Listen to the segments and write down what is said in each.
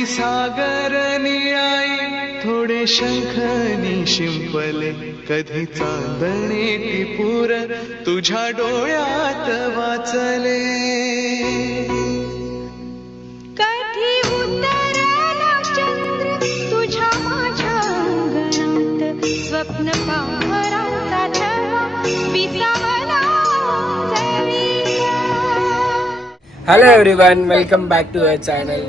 कधी सागर निळाई थोडे शंखनी शिंपले, कधी चांदणे ती पुर तुझ्या डोळ्यात वाचले. कधी उतरला चंद्र तुझ्या माझ्या अंगणात, स्वप्न पाहराचा छवा विसावला जळीला. Hello everyone, welcome back to our channel.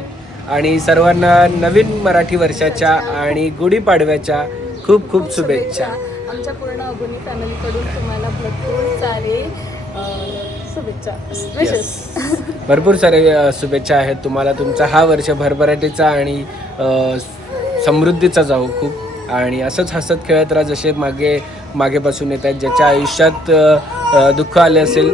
आणि सर्वांना नवीन मराठी वर्षाच्या आणि गुढीपाडव्याच्या खूप खूप शुभेच्छा. आमच्या पूर्ण अबोनी फॅमिलीकडून तुम्हाला भरपूर सारे शुभेच्छा, विशेष भरपूर सारे शुभेच्छा आहेत तुम्हाला. तुमचा हा वर्ष भरभराटीचा आणि समृद्धीचा जाऊ खूप. आणि असंच हसत खेळत राहा, जसे मागेपासून येत आहेत. ज्याच्या आयुष्यात दुःख आले असेल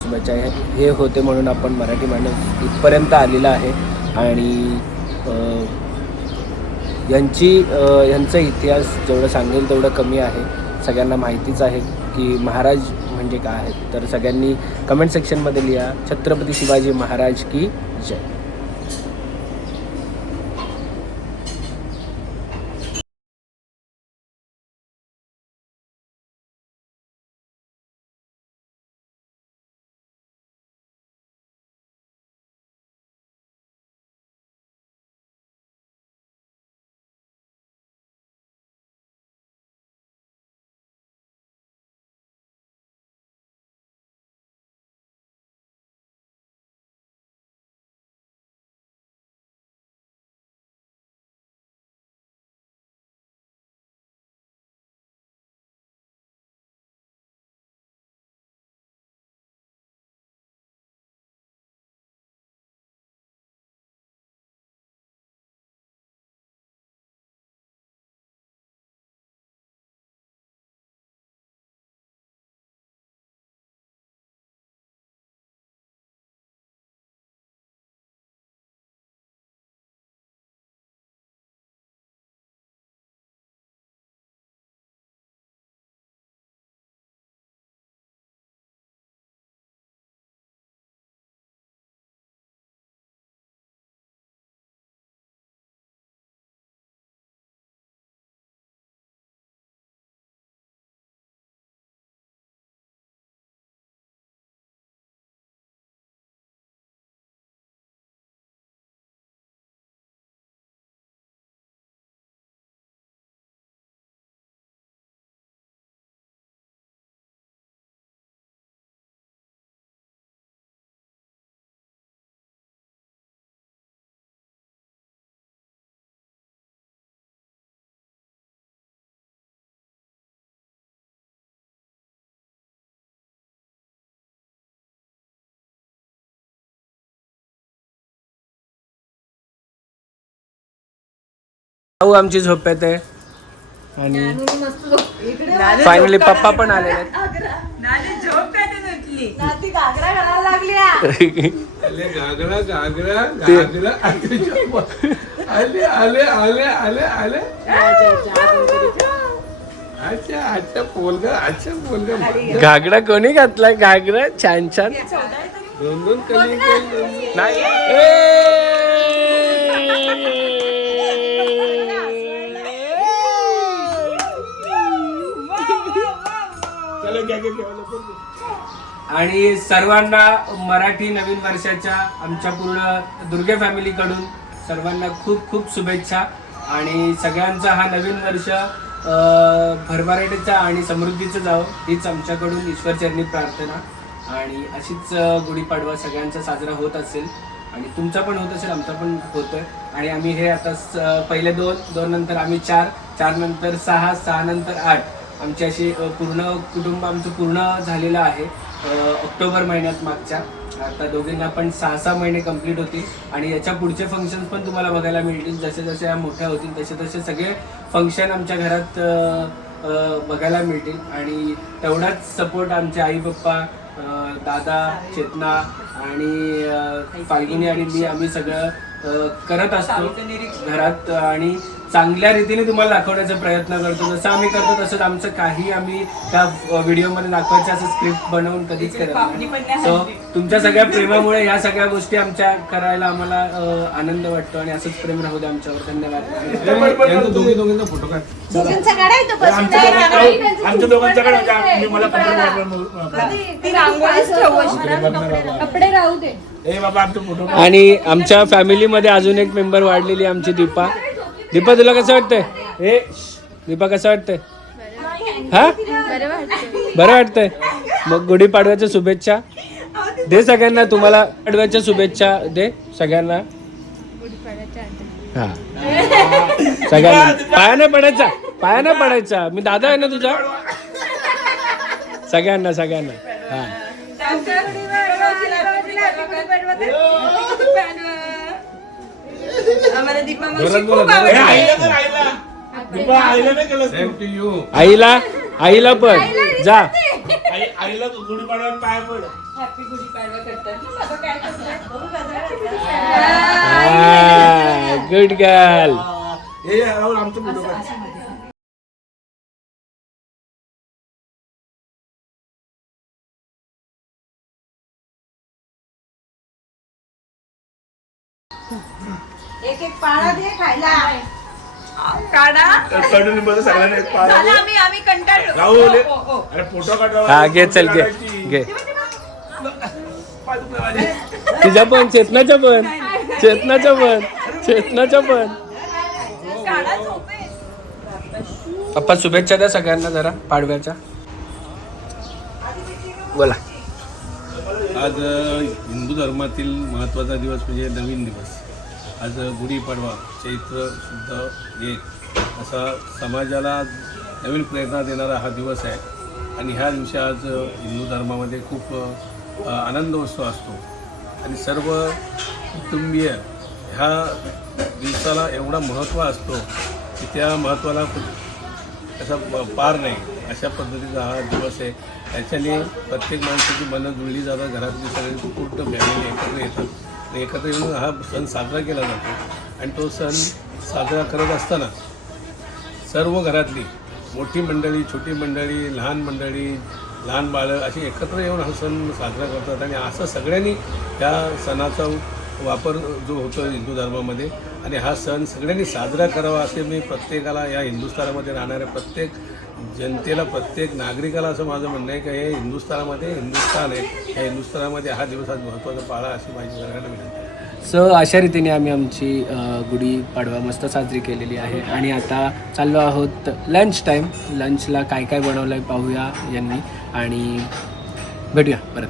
शुभेच्छा. हे होते म्हणून आपण मराठी माणूस इथपर्यंत आलेला आहे. आणि यांचा इतिहास जेवढं सांगेल तेवढं कमी आहे. सगळ्यांना माहितीच आहे की महाराज म्हणजे काय आहेत. तर सगळ्यांनी कमेंट सेक्शनमध्ये लिहा, छत्रपती शिवाजी महाराज की जय. भाऊ आमची झोपेत आहे आणि फायनली पप्पा पण आलेले आहेत. घागरा कोणी घातलाय? घागरा छान छान नाही. आणि सर्वांना मराठी नवीन वर्षाच्या आमच्या पूर्ण दुर्गे फॅमिलीकडून सर्वांना खूप खूप शुभेच्छा. आणि सगळ्यांचा हा नवीन वर्ष भरभराटीचा आणि समृद्धीचं जावं हीच आमच्याकडून ईश्वरचरणी प्रार्थना. आणि अशीच गुढीपाडवा सगळ्यांचा साजरा होत असेल आणि तुमचा पण होत असेल, आमचा पण होतोय. आणि आम्ही हे आता पहिले 2 नंतर आम्ही 4 नंतर 6 नंतर 8 आमची अशी पूर्ण कुटुंब आमचं पूर्ण झालेलं आहे ऑक्टोबर महिन्यात मागच्या. आता दोघींना पण 6 महिने कंप्लीट होतील आणि याच्या पुढचे फंक्शन्स पण तुम्हाला बघायला मिळतील. जसे जसे या मोठ्या होतील तसे तसे सगळे फंक्शन आमच्या घरात बघायला मिळतील. आणि तेवढाच सपोर्ट आमचे आई पप्पा, दादा, चेतना आणि फाल्गुनी आणि मी आम्ही सगळं करत असतो घरात आणि चांगल्या रीतीने तुम्हाला दाखवण्याचा प्रयत्न करतो. जसं आम्ही करतो तसंच आमचं काही आम्ही त्या व्हिडिओमध्ये दाखवायचं असं स्क्रिप्ट बनवून कधीच करत नाही. सो तुमच्या सगळ्या प्रेमामुळे या सगळ्या गोष्टी आमच्या करायला आम्हाला आनंद वाटतो आणि असंच प्रेम राहू द्या आमच्यावर. धन्यवाद. दोघींचा फोटो काढ. आमच्या दोघांच्याकडे कपडे राहू दे. बाबा आमचा फोटो. आणि आमच्या फॅमिलीमध्ये अजून एक मेंबर वाढलेली आमची दीपा. दीपा तुला कसं वाटतंय? दीपा कसं वाटतंय? हा बरं वाटतंय. मग गुढीपाडव्याच्या शुभेच्छा दे सगळ्यांना. तुम्हाला पाडव्याच्या शुभेच्छा दे सगळ्यांना. हा सगळ्यांना पाया नाही पडायचा. मी दादा आहे ना तुझा. सगळ्यांना हा आईला पण जा. आईला गुढीपाडव्यात पाय पड. Good girl. आमचा फोटो काढ. एक पाळा दे खायला. सगळ्यांना एक पाय. आम्ही कंटाळलो. राहुल अरे फोटो काढ. हा घे चल घे. तिच्या पण चेतनाच्या पण पप्पा शुभेच्छा द्या सगळ्यांना जरा पाडव्याच्या. बोला. आज हिंदू धर्मातील महत्त्वाचा दिवस म्हणजे नवीन दिवस. आज गुढीपाडवा चैत्र शुद्ध 1 असा समाजाला नवीन प्रेरणा देणारा हा दिवस आहे. आणि ह्या दिवशी आज हिंदू धर्मामध्ये खूप आनंदोत्सव असतो आणि सर्व कुटुंबीय ह्या दिवसाला एवढा महत्त्व असतो की त्या महत्त्वाला असा पार नाही अशा पद्धतीचा हा दिवस आहे. त्याच्याने प्रत्येक माणसाची मनं जुळली जातात. घरातली सगळी पूर्ण फॅमिली एकत्र येतात आणि एकत्र येऊन हा सण साजरा केला जातो. आणि तो सण साजरा करत असताना सर्व घरातली मोठी मंडळी, छोटी मंडळी, लहान मंडळी, लहान बाळं अशी एकत्र येऊन हा सण साजरा करतात. आणि असं सगळ्यांनी या सणाचा वापर जो होतो हिंदू धर्मामध्ये आणि हा सण सगळ्यांनी साजरा करावा असे मी प्रत्येकाला या हिंदुस्थानामध्ये राहणाऱ्या प्रत्येक जनतेला, प्रत्येक नागरिकाला असं माझं म्हणणं आहे की हे हिंदुस्थानामध्ये हिंदुस्थान आहे. या हिंदुस्थानामध्ये हा दिवस आज महत्त्वाचा पाळा अशी माझी सगळ्यांना विनंती आहे. सो अशा रीतीने आम्ही आमची गुढीपाडवा मस्त साजरी केलेली आहे. आणि आता चाललो आहोत लंच टाईम. लंचला काय काय बनवलं आहे पाहूया यांनी आणि भेटूया परत.